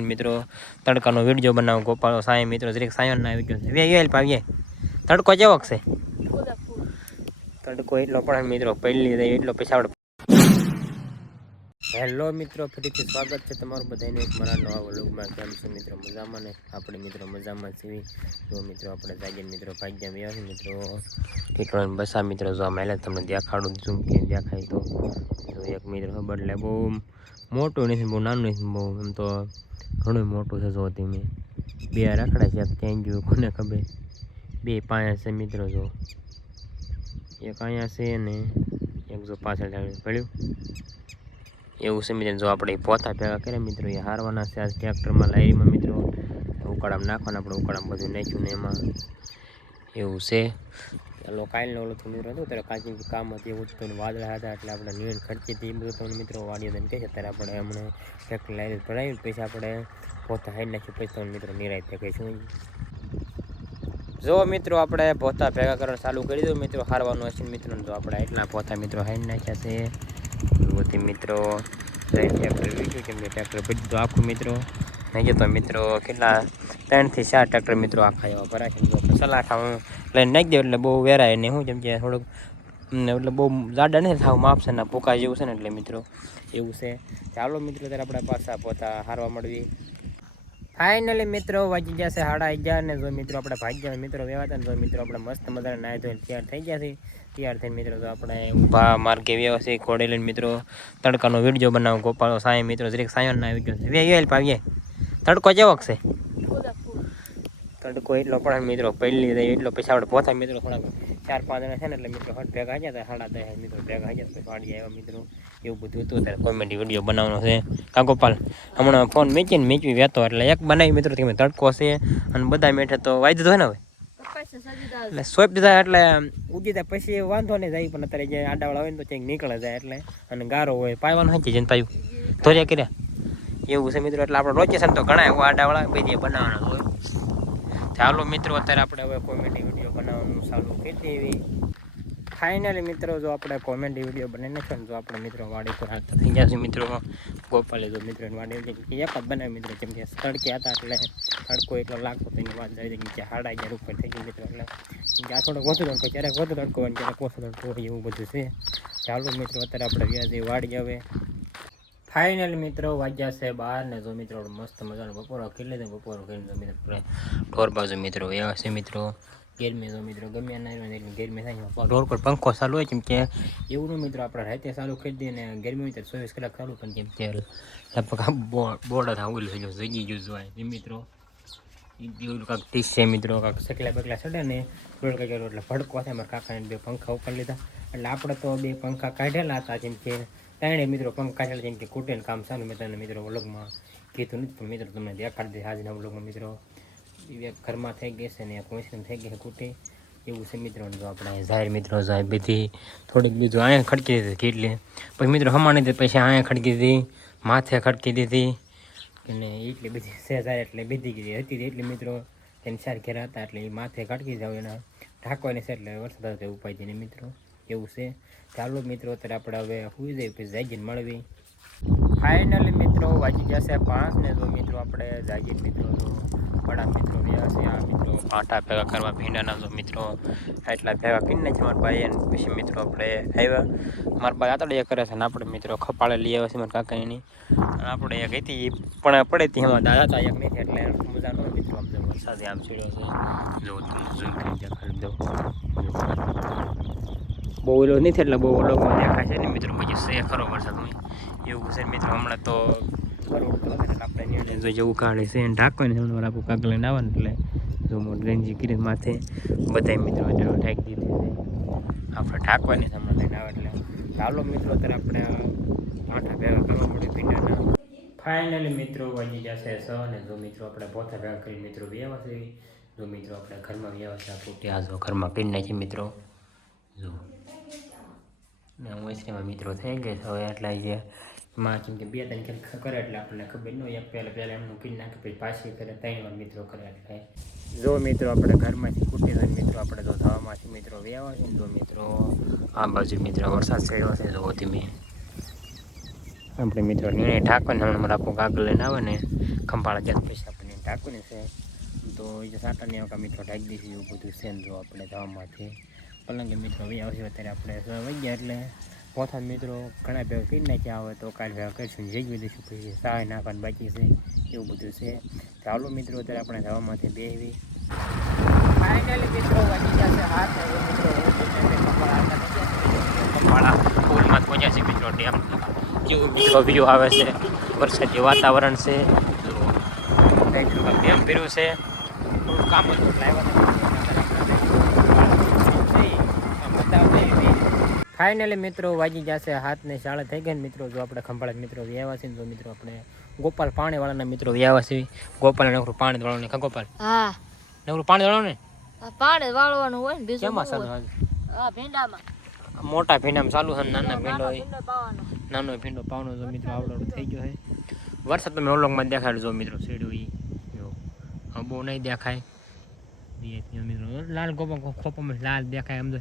મિત્રો તડકાનો વિડીયો બનાવો ગોપાળો સાય મિત્રો જરીક સાયન ના આવી ગયો છે વે પાવીએ તડકો જેવો છે તડકો એટલો પણ મિત્રો પહેલી જાય એટલો પછી આપણે હેલો મિત્રો ફરીથી સ્વાગત છે તમારું બધાને એક મારા નવા વ્લોગમાં કેમ છે મિત્રો મજામાં ને આપણે મિત્રો મજામાં છીએ તો મિત્રો આપણે જાગીને મિત્રો ભાગ્યા વ્યા છે મિત્રો ઠીકણ બસા મિત્રો જો મેલે તમને દેખાડું ઝૂમ કે દેખાય તો એક મિત્રો ખબર એટલે બહુ મોટું નથી બહુ નાનું નથી બહુ એમ તો ઘણું મોટું છે જો ધીમે બે રાખડા છે ક્યાં ગયું કોને ખબર બે પાંચ છે મિત્રો જો એક અહીંયા છે ને એક જો પાછળ પડ્યું એવું છે મિત્રો જો આપણે પોતા ભેગા કરે મિત્રો એ હારવાના છે આ ટ્રેક્ટરમાં લારીમાં મિત્રો ઉકાળામાં નાખવાના આપણે ઉકાળામાં બધું નાખ્યું ને એમાં એવું છે ચાલો કાલનો ઓલો તો મિત્રો હતું ત્યારે કાચી કામ હતી એવું તો વાદળા હતા એટલે આપણે નીણ ખર્ચી હતી એ બધું તમને મિત્રો વાડીઓ દઈને કહે છે ત્યારે આપણે હમણાં ટ્રેક્ટર લાવી ભરાવી પછી આપણે પોતા હાઈ નાખ્યું પછી તમને મિત્રો નિરાય તે કહીશું જો મિત્રો આપણે પોતા ભેગા કરવાનું ચાલુ કરી દઉં મિત્રો હારવાનું હશે મિત્રો તો આપણે એટલા પોતા મિત્રો હાઈ નાખ્યા છે બધી મિત્રો ટ્રેક્ટર વીજું કેમ કે ટ્રેક્ટર બધું આખું મિત્રો નહીં તો મિત્રો કેટલા 3 થી 4 ટ્રેક્ટર મિત્રો આખા એવા ભરાય છે તો સલાઠા હું લઈને નાખી દઉં એટલે બહુ વેરાય ને હું જેમ કે થોડુંક એટલે બહુ જાડા નથી થાવ માપશે ને ભૂકા જેવું છે ને એટલે મિત્રો એવું છે ચાલો મિત્રો ત્યારે આપણે પાછા પોતા હારવા મળવી ફાઇનલી મિત્રો વાગી જશે 11:30 ને જો મિત્રો આપણે ભાગ્યા મિત્રો વ્યવહાર ને જો મિત્રો આપણે મસ્ત મજાના નાહી ધોઈને તૈયાર થઈ ગયા છે તૈયાર થઈને મિત્રો તો આપણે ઊભા માર્ગે વ્યવહાર છે ઘોડે લઈને મિત્રો તડકાનો વિડીયો બનાવો ગોપાળો સાય મિત્રો જરીક સાયન ના આવી ગયો છે વે પાવીએ તડકો જેવો છે તડકો એટલો પણ મિત્રો પહેલી જાય એટલો પછી આપણે પોતા મિત્રો થોડાક 4-5 જણા છે ને એટલે મિત્રો હટ ભેગા આવ્યા હતા 10:30 મિત્રો ભેગા આવ્યા પછી વાડી આવ્યા મિત્રો એવું બધું હતું ત્યારે કોમેડી વિડીયો બનાવવાનો છે કા ગોપાલ હમણાં ફોન મેચવી વેતો એટલે એક બનાવી મિત્રો તમે તડકો છે અને બધા મેઠે તો વાઈ દીધો ને હવે એટલે સોંપ દીધા એટલે ઉગી જાય પછી વાંધો નહીં જાય પણ અત્યારે જે આડાવાળા હોય ને તો ક્યાંક નીકળે જાય એટલે અને ગારો હોય પાવાનું હાંચી જઈને પાયું ધોર્યા કર્યા એવું છે મિત્રો એટલે આપણે લોકેશન તો ઘણા એવું આડાવાળા બધી બનાવવાના હોય ચાલો મિત્રો અત્યારે આપણે હવે કોમેડી વિડીયો બનાવવાનું ચાલુ કરી દેવી ફાઇનલી મિત્રો જો આપણે કોમેડી વિડીયો બનાવી નાખ્યો ને જો આપણે મિત્રો વાડી પર હાલતા થઈ ગયા છે મિત્રો ગોપાલે જો મિત્રો વાડી એક જ બનાવી મિત્રો કેમ કે તડકે હતા એટલે તડકો એટલો લાગતો તો એની વાત જાય કે 11:30 ઉપર થઈ ગયું મિત્રો એટલે આ થોડોક વધુ તડકો ક્યારેક વધુ તડકો હોય ક્યારેક ઓછો તડકો હોય એવું બધું છે ચાલો મિત્રો અત્યારે આપણે વ્યાજે વાડી આવે ફાઇનલ મિત્રો વાગ્યા છે 12 ને જો મિત્રો મસ્ત મજાનો બપોરો કરી લીધો બપોરો કરીને જો મિત્રો ઢોર બાજુ મિત્રો એવા છે મિત્રો ગરમી જો મિત્રો ગમે ના એટલે ગરમી થાય ઢોર પર પંખો ચાલુ હોય કેમ કે એવું નહીં મિત્રો આપણે રાતે ચાલુ કરી દઈએ ને ગરમી હોય તો 24 કલાક ચાલુ પણ કેમ કે લગભગ બોર્ડ હતા ઓલું થઈ ગયું જગી ગયું જોવાય એ મિત્રો કાંક 30 છે મિત્રો કાંક સકલા બકલા ચડે ને થોડું કંઈક એટલે ભડકો થાય મારા કાકાને 2 પંખા ઉપર લીધા એટલે આપણે તો 2 પંખા કાઢેલા હતા જેમ કે ત્રણે મિત્રો પંખ કાઢેલા જેમ કે કૂટેને કામ સારું મેં તને મિત્રો વ્લોગમાં કીધું નથી પણ મિત્રો તમને દેખાડી દે આજના વ્લોગમાં મિત્રો ઘરમાં થઈ ગઈ છે ને કોઈસન થઈ ગઈ કૂટી એવું છે મિત્રો જો આપણે જાહેર મિત્રો જાય બધી થોડીક બીજું અહીંયા ખડકી દીધી કેટલી પછી મિત્રો હમાણી દે પછી અહીંયા ખડકી દીધી માથે ખડકી દીધી અને એટલી બધી છે જાય એટલે બીધી ગઈ હતી એટલી મિત્રો 3-4 ઘેરા હતા એટલે એ માથે ખડકી જાવ એના ઢાંકવાની છે એટલે વરસાદ આવે ઉપાય જઈને મિત્રો એવું છે ચાલો મિત્રો અત્યારે આપણે હવે સુઈ જઈએ પછી જાગીને મળવી ફાઇનલી મિત્રો વાગી જશે 5 ને જો મિત્રો આપણે જાગીને મિત્રો જો બડા મિત્રો રહ્યા છે આ મિત્રો આટા ભેગા કરવા ભીંડાના જો મિત્રો એટલા ભેગા કરીને છે મારા ભાઈ અને પછી મિત્રો આપણે આવ્યા મારા ભાઈ આતડીયા કરે છે ને આપણે મિત્રો ખપાળે લઈ આવ્યા છે મારા કાકાની અને આપણે એક હતી પણ પડે હતી એમાં દાદા હતા એક નથી એટલે મજા ન મિત્રો આમ વરસાદ આમ ચડ્યો છે જો ઝૂમ કરી દેખાડી દઉં બહુ ઓલો નથી એટલે બહુ ઓલો દેખાય છે ને મિત્રો પછી છે ખરો વરસાદ હોય એવું છે મિત્રો હમણાં તો આપણે નિર્ણય જવું કાઢે છે અને ઢાંકવાને હમણાં આપણું કાક લઈને આવે ને એટલે જો મોટી રેન્જી કરી માથે બધા મિત્રો ઢાંકી દીધી છે આપણે ઢાંકવાની હમણાં લઈને આવે એટલે ચાલો મિત્રો અત્યારે આપણે આઠા ભેગા કરવા મળે ભીંડાના ફાઇનલી મિત્રો વાગી જશે 6 અને જો મિત્રો આપણે પોતા ભેગા કરી મિત્રો વ્યવહાર છે જો મિત્રો આપણે ઘરમાં વ્યવહાર છે કૂટી આ જો ઘરમાં કરી નાખી મિત્રો જો ને ઓઈસરીમાં મિત્રો થઈ ગઈ છે હવે એટલા જે માં કેમ કે 2-3 ખેલ કરે એટલે આપણને ખબર ન હોય પહેલાં એમનું કરી નાખે પછી પાછી કરે 3 વાર મિત્રો કરે એટલે જો મિત્રો આપણે ઘરમાંથી કૂટી દઈએ મિત્રો આપણે તો ધાવામાંથી મિત્રો વ્યવહાર છે જો મિત્રો આ બાજુ મિત્રો વરસાદ ચડ્યો છે જો ધીમે આપણે મિત્રો નિર્ણય ઠાકવાને હમણાં આપણું કાગળ લઈને આવે ને ખંભાળા જ્યાં પૈસા આપણને ટાંકવાની છે તો એ સાટાની આવતા મિત્રો ઢાંકી દઈશું એવું બધું છે ને જો આપણે જવામાંથી પલંગે મિત્રો વી આવશે અત્યારે આપણે વહી ગયા એટલે પોતા મિત્રો ઘણા ભેગા કરી નાખ્યા હોય તો કાલે ભેગા કરીશું જઈ દઈશું પછી સહાય નાખવાનું બાકી છે એવું બધું છે ચાલો મિત્રો અત્યારે આપણે જવામાંથી બેવી ફાઇનલી મિત્રો વાગી જશે હાથ મિત્રો ખંભાળા પુલમાં પહોંચ્યા છે મિત્રો ડેમ જેવું મિત્રો વ્યૂ આવે છે વરસાદી વાતાવરણ છે ડેમ ભર્યું છે થોડું કામ હતું ફાઇનલી મિત્રો વાગી જશે હાથને શાળા થઈ ગઈ મિત્રો જો આપણે ખંભાળા મિત્રો વ્યાવા છે ને તો મિત્રો આપણે ગોપાલ પાણીવાળાના મિત્રો વ્યાવા છે ગોપાલ નકરું પાણી વાળવાનું ખા ગોપાલ હા નકરું પાણી વાળવાનું ને પાણી વાળવાનું હોય ને બીજું કેમાં ચાલુ હા ભીંડામાં મોટા ભીંડામાં ચાલુ છે નાના ભીંડો નાનો ભીંડો પાવનો જો મિત્રો આવડો થઈ ગયો છે વરસાદ તમે ઓલોકમાં દેખાડજો મિત્રો સીડ્યું જો હા બહુ નહીં દેખાય મિત્રો લાલ ગોપા ખોપામાં લાલ દેખાય આમ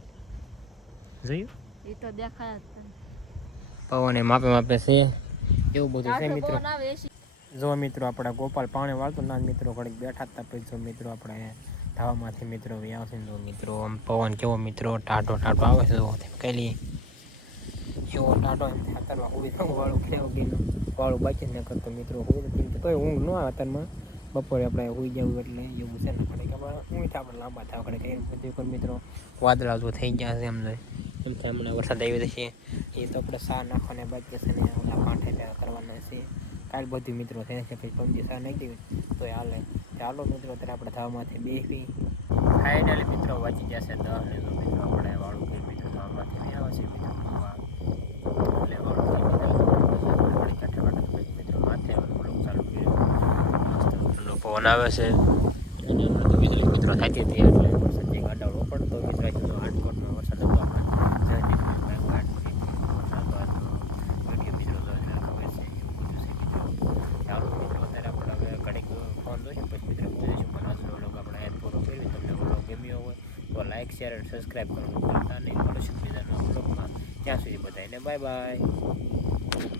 જોયું એ તો દેખાય પવન એ માપે માપે છે એવું બધું છે મિત્રો જો મિત્રો આપણા ગોપાલ પાણી વાળતો ના મિત્રો ઘડીક બેઠા હતા પછી જો મિત્રો આપણે ધાવામાંથી મિત્રો આવશે ને મિત્રો આમ પવન કેવો મિત્રો ટાઢો ટાઢો આવે છે કઈ એવો ટાઢો એમ ખાતરમાં ઉડી વાળું કેવું ગયેલું વાળું બાકી ન કરતો મિત્રો તોય ઊંઘ ન આવે અત્યારમાં બપોરે આપણે હોઈ જવું એટલે એવું છે ને ઘડીક ઊંઘ આપણે લાંબા થાય ઘડીક બધું મિત્રો વાદળા જો થઈ ગયા છે એમ એમ થાય હમણાં વરસાદ આવી જશે એ તો આપણે સા નાખવાને બાકી છે ને ઓલા કાંઠે કરવાના છે કાલ બધી મિત્રો થાય છે પછી પમજી સા નાખી દેવી તો હાલે ચાલો મિત્રો અત્યારે આપણે ધાવામાંથી બેસી ફાઇનલી મિત્રો વાંચી જશે 10 ને તો મિત્રો આપણે વાળું કરી મિત્રો ધાવામાંથી બી આવે છે મિત્રો એટલે વાળું કરી મિત્રો માથે ચાલુ કર્યું પવન આવે છે અને હમણાં તો વીજળી મિત્રો થતી હતી એટલે વરસાદ જે ગાડાળો પડતો મિત્રો આટકોટમાં વરસાદ હતો લાઈક શેર અને સબસ્ક્રાઈબ કરવાનું ભૂલતા નહીં મળીશું બીજાના બ્લોગમાં ત્યાં સુધી બધાને બાય બાય